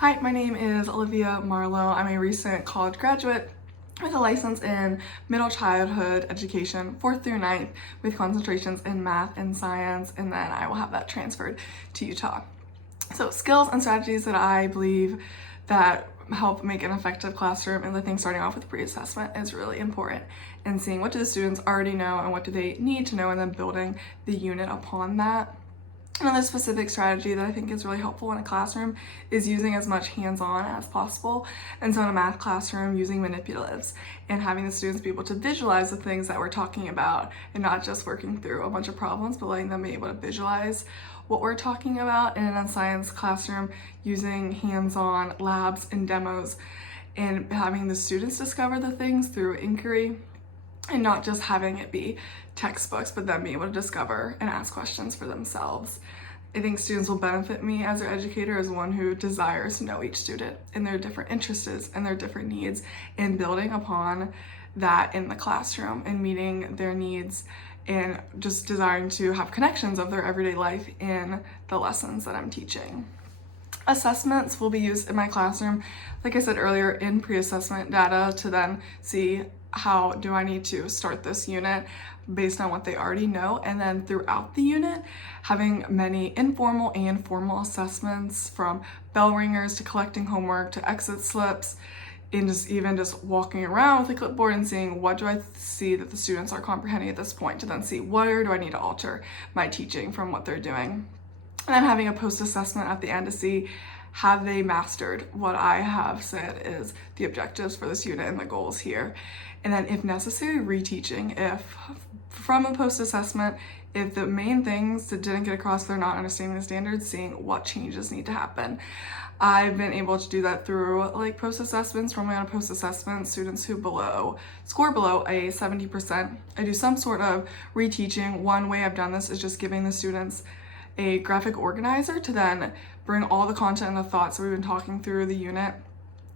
Hi, my name is Olivia Marlowe. I'm a recent college graduate with a license in middle childhood education, 4th through 9th, with concentrations in math and science, and then I will have that transferred to Utah. So skills and strategies that I believe that help make an effective classroom, and I think starting off with pre-assessment is really important, and seeing what do the students already know and what do they need to know, and then building the unit upon that. Another specific strategy that I think is really helpful in a classroom is using as much hands-on as possible. And so in a math classroom, using manipulatives and having the students be able to visualize the things that we're talking about, and not just working through a bunch of problems, but letting them be able to visualize what we're talking about. And in a science classroom, using hands-on labs and demos and having the students discover the things through inquiry, and not just having it be textbooks, but them being able to discover and ask questions for themselves. I think students will benefit me as their educator as one who desires to know each student and their different interests and their different needs, and building upon that in the classroom and meeting their needs and just desiring to have connections of their everyday life in the lessons that I'm teaching. Assessments will be used in my classroom, like I said earlier, in pre-assessment data to then see how do I need to start this unit based on what they already know, and then throughout the unit having many informal and formal assessments, from bell ringers to collecting homework to exit slips, and just walking around with a clipboard and seeing what do I see that the students are comprehending at this point, to then see where do I need to alter my teaching from what they're doing. And then having a post-assessment at the end to see have they mastered what I have said is the objectives for this unit and the goals here. And then if necessary, reteaching. If from a post-assessment, if the main things that didn't get across, they're not understanding the standards, seeing what changes need to happen. I've been able to do that through like post-assessments. Normally on a post-assessment, students who score below a 70%, I do some sort of reteaching. One way I've done this is just giving the students a graphic organizer to then bring all the content and the thoughts that we've been talking through the unit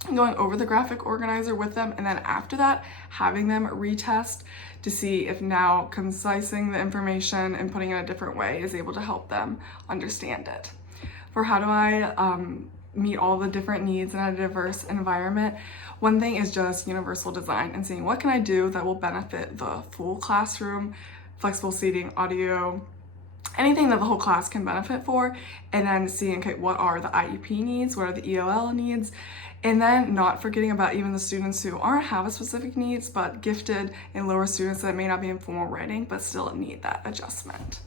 and going over the graphic organizer with them, and then after that having them retest to see if now concising the information and putting it in a different way is able to help them understand it. For how do I meet all the different needs in a diverse environment, one thing is just universal design and seeing what can I do that will benefit the full classroom, flexible seating, audio, anything that the whole class can benefit for, and then seeing, okay, what are the IEP needs, what are the ELL needs, and then not forgetting about even the students who aren't have a specific needs, but gifted and lower students that may not be in formal writing, but still need that adjustment.